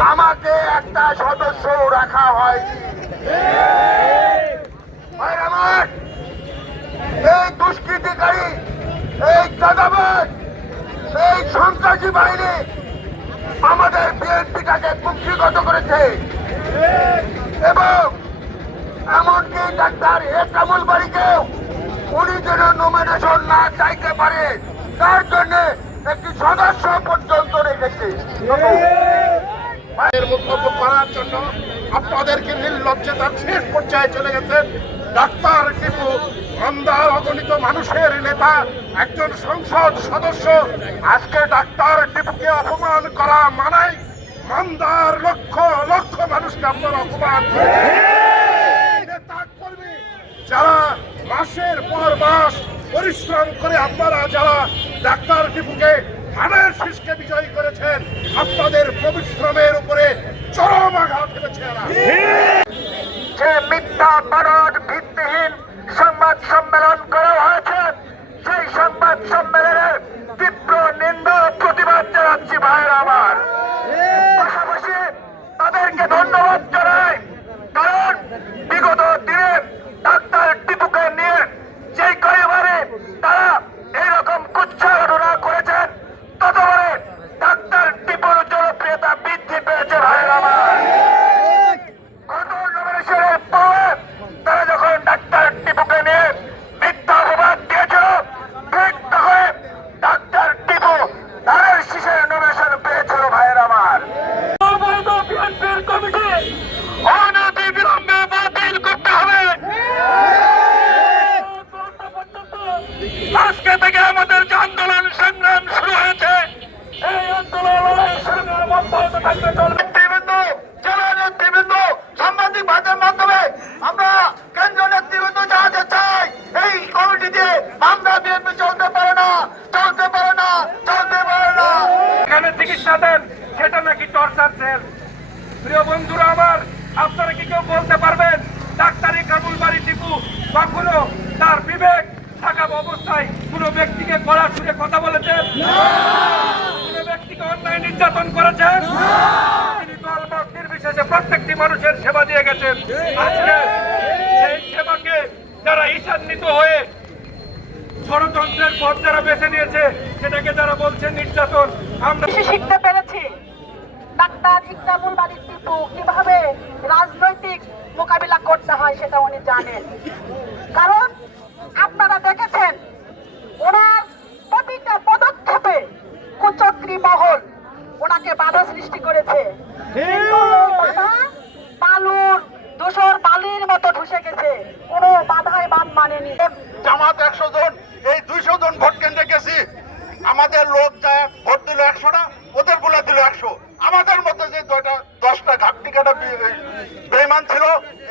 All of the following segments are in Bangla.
আমাকে একটা সদস্য রাখা হয়নি। আমার এই দুষ্কৃতিকারী, এই চাঁদাবাজ, এই সন্ত্রাসী বাহিনী আমাদের বিএনপিটাকে কুক্ষিগত করেছে এবং এমনকি ডাক্তার কামুল বাড়িকেও উনি যেন নমিনেশন না চাইতে পারে তার জন্য একটি সদস্য পর্যন্ত রেখেছে। বক্তব্য করার জন্য আপনাদেরকে নির্লজ্জতার শেষ পর্যায়ে চলে গেছেন ডাক্তার টিপু, মান্দার অগণিত মানুষের নেতা, একজন সংসদ সদস্য। আজকে ডাক্তার টিপুকে অপমান করা মানায় মান্দার লক্ষ লক্ষ মানুষকে আপনারা অপমান নেতা কর্মী যারা মাসের পর মাস পরিশ্রম করে আপনারা যারা ডাক্তার টিপুকে ধানের শীষকে বিজয়ী করেছেন, আপনাদের পরিশ্রমের উপরে চরম আঘাত হেনেছে। যে মিথ্যা বানোয়াট ভিত্তিহীন সংবাদ সম্মেলন করা হয়েছে, সেই সংবাদ সম্মেলনের তীব্র নিন্দা প্রতিবাদ জানাচ্ছি ভাইয়েরা আমার। পাশাপাশি তাদেরকে ধন্যবাদ জানাই, কারণ বিগত দিনে ডাক্তার টিপুকে নিয়ে যে কয়েকবারে তারা এইরকম কুচ্ছা ঘটনা করেছেন, ততবারে ডাক্তার টিপুর জনপ্রিয়তা বৃদ্ধি পেয়েছে ভাইয়েরা আমার। গত নমিনেশনের পরে তারা যখন ডাক্তার টিপুকে নিয়ে মিথ্যা অপবাদ দিয়েছিল, ঠিক তখন ডাক্তার টিপু ধানের শীষের নমিনেশন পেয়েছিল ভাইয়েরা আমার। বিএনপির কমিটি অনতি বিলম্বে বাতিল করতে হবে। আজকে থেকে আমাদের যে আন্দোলন সংগ্রাম শুরু হয়েছে, এই আন্দোলন সংগ্রাম অব্যাহত থাকবে। নেতৃবৃন্দ, জেলা নেতৃবৃন্দ, সাংবাদিক ভাইদের মাধ্যমে আমরা কেন্দ্রীয় নেতৃবৃন্দ জানাতে চাই, এই কমিটি দিয়ে আমরা বিএনপি চলতে পারে না, চলতে পারে না, চলতে পারে না। এখানে চিকিৎসা দেন, সেটা নাকি টর্চার সেল। প্রিয় বন্ধুরা আমার, আপনারা কি কেউ বলতে পারবেন ডাক্তারি কামুল বাড়ি টিপু কখনো তার বিবেক থাকা অবস্থায় কোন ব্যক্তিকে গলা শুনে কথা বলেছেন? কোন ব্যক্তিকে অন্যায় নির্যাতন করেছেন? তিনি দলমত নির্বিশেষে প্রত্যেকটি মানুষের সেবা দিয়ে গেছেন। আজকে সেই সেবাকে যারা ঈশান্বিত হয়ে ষড়যন্ত্রের পথ যারা বেছে নিয়েছে, সেটাকে যারা বলছে নির্যাতন, আমরা শিখতে পেরেছি ডাক্তার কামুল বাড়ি টিপু কিভাবে রাজনৈতিক মোকাবিলা করতে হয় সেটা উনি জানেন। কারণ আপনারা দেখেছেন ওনার প্রতিটা পদক্ষেপে কুচক্রী মহল ওনাকে বাধা সৃষ্টি করেছে। বাধা বালুর দূষর বালির মতো ঢুসে গেছে, কোনো বাধায় বাদ মানেনি। জামাত 100 জন, এই 200 জন ভোট কেন্দ্রে গেছি, আমাদের লোক যায় ভোট দিল 100টা, ওদের গুলা দিল 100। আমাদের মতো যে 10টা ঘাটতি কাটা বেঈমান ছিল,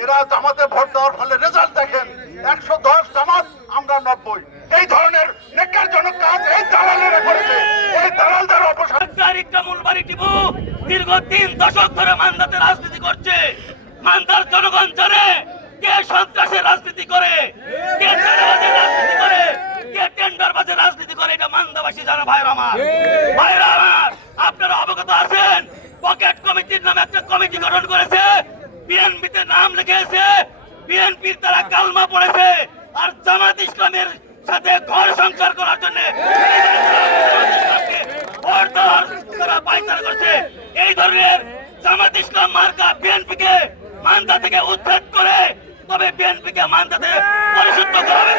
এরা জামাতে ভোট দেওয়ার ফলে রেজাল্ট দেখেন 110 জামাত, আমরা 90। এই ধরনের নেককারজনক কাজ এই দালালেরা করেছে। এই দালালদের অপসারণ। কামুল বাড়ি টিপু দীর্ঘ 3 দশক ধরে মান্দাতে রাজনীতি করছে। মান্দার জনগণ জানে কে সন্ত্রাসের রাজনীতি করে, কে চাঁদাবাজের রাজনীতি করে, কে টেন্ডারবাজের রাজনীতি করে, এটা মান্দাবাসী জানে ভাইরা আমার। ভাইরা আমার, আপনারা অবগত আছেন পকেট কমিটির নামে একটা কমিটি গঠন করেছে, বিএনপিতে নাম লিখেছে, বিএনপির তারা কালমা পড়েছে, আর জামাত ইসলামের সাথে ঘর সংসার করার জন্য তারা পায়তারা করছে। এই ধরনের জামাত ইসলাম মার্কা বিএনপিকে মান্দা থেকে উচ্ছেদ করে তবে বিএনপিকে মান্দাতে পরিশুদ্ধ করা হবে।